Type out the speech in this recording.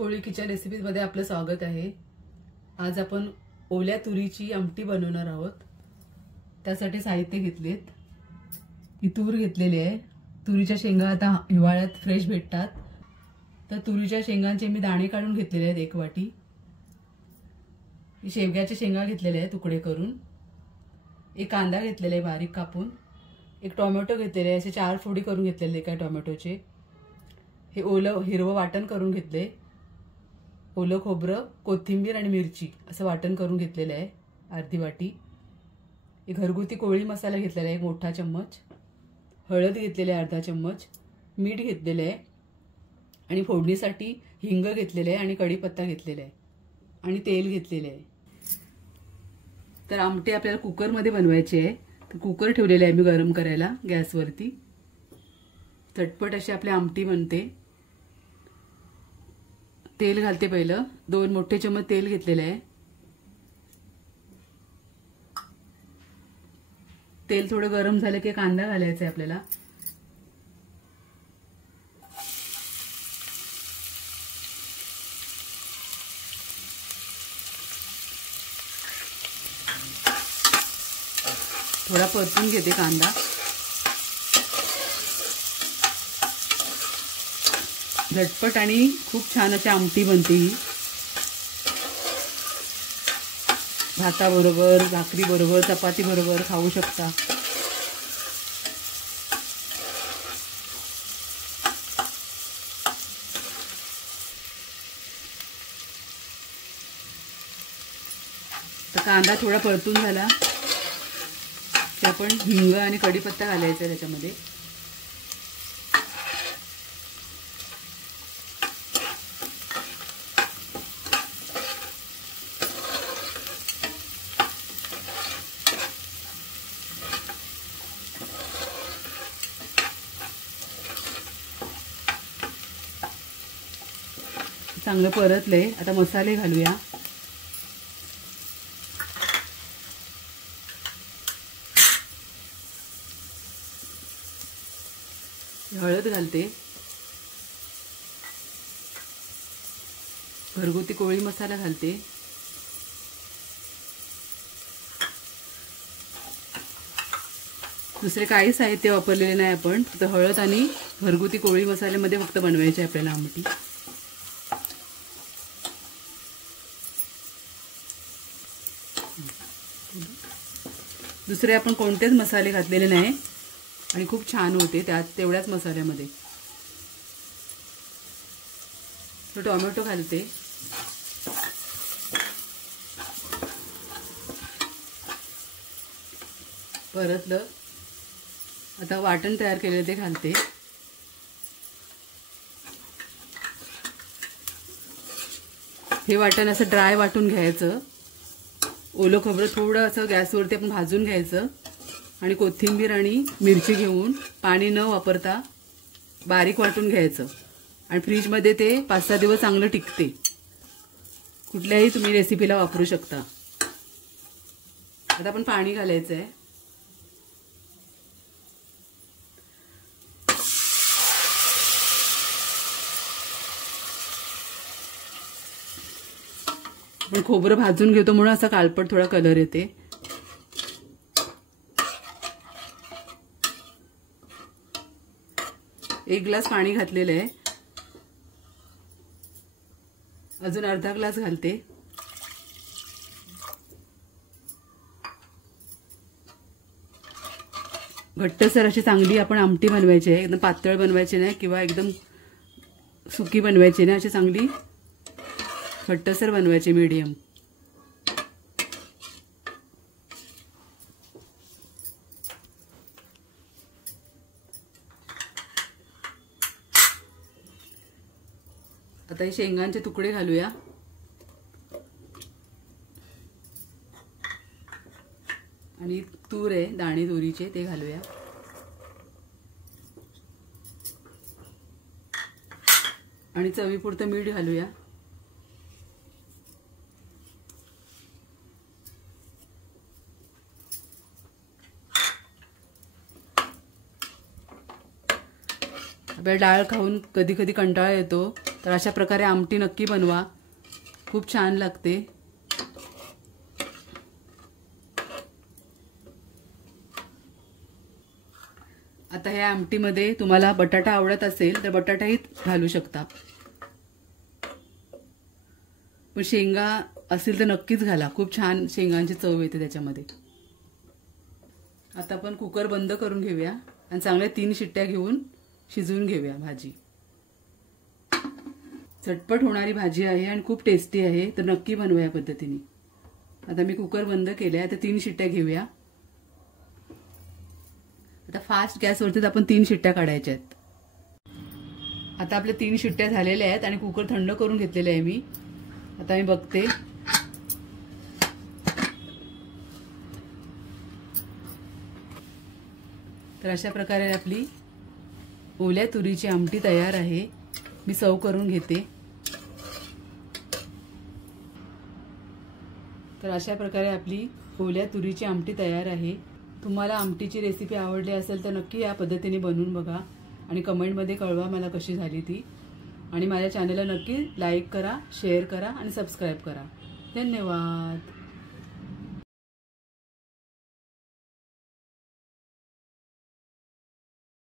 कोळी kitchen recipes मध्ये आपलं स्वागत आहे। आज आपण ओल्या तुरीची आमटी बनवणार आहोत। त्यासाठी साहित्य घेतलेत। ही तूर घेतलेली आहे। तुरीच्या शेंगा आता हिवाळ्यात फ्रेश भेटतात, तर तुरीच्या शेंगांचे मी दाणे काढून घेतलेले आहेत 1 वाटी। शेवग्याच्या शेंगा घेतलेल्या आहेत तुकडे करून। एक कांदा घेतलेला आहे बारीक कापून। एक टोमॅटो घेतलेले आहे, असे 4 फोडी करून घेतलेले एका टोमॅटोचे। हे ओलं हिरवं वाटण करून घेतले। ओलं खोबरं, कोथिंबीर आणि मिरची असं वाटण करून घेतलेलं आहे अर्धी वाटी। एक घरगुती कोळी मसाला घेतलेला आहे 1 मोठा चम्मच। हळद घेतलेली आहे अर्धा चम्मच। मीठ घेतलेले आहे आणि फोडणीसाठी हिंग घेतलेले आहे आणि कढीपत्ता घेतलेला आहे आणि तेल घेतलेले आहे। तर आमटी आपल्याला कुकर मध्ये बनवायची आहे। तर कुकर ठेवलेला आहे मी गरम करायला गॅसवरती। झटपट अशी आपली आमटी बनते। तेल घालते पहिलं। 2 मोठे चम्मच तेल घेतलेले आहे। तेल थोडं गरम झालं की कांदा घालायचा आहे आपल्याला। थोडा परतून घेते कांदा। झटपट आणि खूप छान अशी आमटी बनते ही। भाताबरोबर, भाकरी बरोबर, चपाती बरोबर खाऊ शकता। तर कांदा थोडा परतून झाला की आपण हिंग आणि कढीपत्ता घालायचा त्याच्यामध्ये। चांगलं परतले। आता मसाले घालूया। हळद घालते। घरगुती कोळी मसाला घालते। दुसरे काही साहित्य वापरलेले नाही आपण। तर हळद आणि घरगुती कोळी मसाल्यामध्ये फक्त बनवायची आपल्याला आमटी। दुसरे आपण कोणतेच मसाले घातलेले नाही आणि खूप छान होते त्यात तेवढ्याच मसाल्यामध्ये। तो टोमॅटो घालते। परतलं। आता वाटण तयार केलेलं ते घालते। हे वाटण असं ड्राय वाटून घ्यायचं। ओलं खोबरं थोडं असं गॅसवरती आपण भाजून घ्यायचं आणि कोथिंबीर आणि मिरची घेऊन पाणी न वापरता बारीक वाटून घ्यायचं आणि फ्रीजमध्ये ते 5-6 दिवस चांगलं टिकते। कुठल्याही तुम्ही रेसिपीला वापरू शकता। आता आपण पाणी घालायचं आहे। आपण खोबरं भाजून घेतो म्हणून असा काळपट थोडा कलर येते। एक ग्लास पाणी घातलेलं आहे। अजून अर्धा ग्लास घालते। घट्टसर अशी चांगली आपण आमटी बनवायची आहे। एकदम पातळ बनवायची नाही किंवा एकदम सुकी बनवायची नाही, अशी चांगली घट्टसर बनवायची मीडियम। आता हे शेंगांचे तुकडे घालूया आणि तूर आहे दाणे तुरीचे ते घालूया। आणि चवीपुरतं मीठ घालूया। आपल्याला डाळ खाऊन कधी कधी कंटाळा येतो, तर अशा प्रकारे आमटी नक्की बनवा, खूप छान लागते। आता ह्या आमटीमध्ये तुम्हाला बटाटा आवडत असेल तर बटाटाही घालू शकता, पण शेंगा असेल तर नक्कीच घाला, खूप छान शेंगांची चव येते त्याच्यामध्ये। आता आपण कुकर बंद करून घेऊया आणि चांगल्या 3 शिट्ट्या घेऊन शिजवून घेऊया भाजी। झटपट होणारी भाजी आहे आणि खूप टेस्टी आहे, तर नक्की बनवा या पद्धतीने। आता मी कुकर बंद केलाय, आता 3 शिट्ट्या घेऊया। आता फास्ट गॅसवरतीच आपण 3 शिट्ट्या काढायच्या आहेत। आता आपल्या 3 शिट्ट्या झालेल्या आहेत आणि कुकर थंड करून घेतलेला आहे मी। आता मी बघते, तर अशा प्रकारे आपली ओल्या तुरीची आमटी तयार आहे। मी सर्व करून घेते। तर अशा प्रकारे आपली ओल्या तुरीची आमटी तयार आहे। तुम्हाला आमटीची रेसिपी आवडली असेल तर नक्की या पद्धतीने बनवून बघा आणि कमेंटमध्ये कळवा मला कशी झाली ती। आणि माझ्या चॅनलला नक्की लाईक करा, शेअर करा आणि सबस्क्राईब करा। धन्यवाद।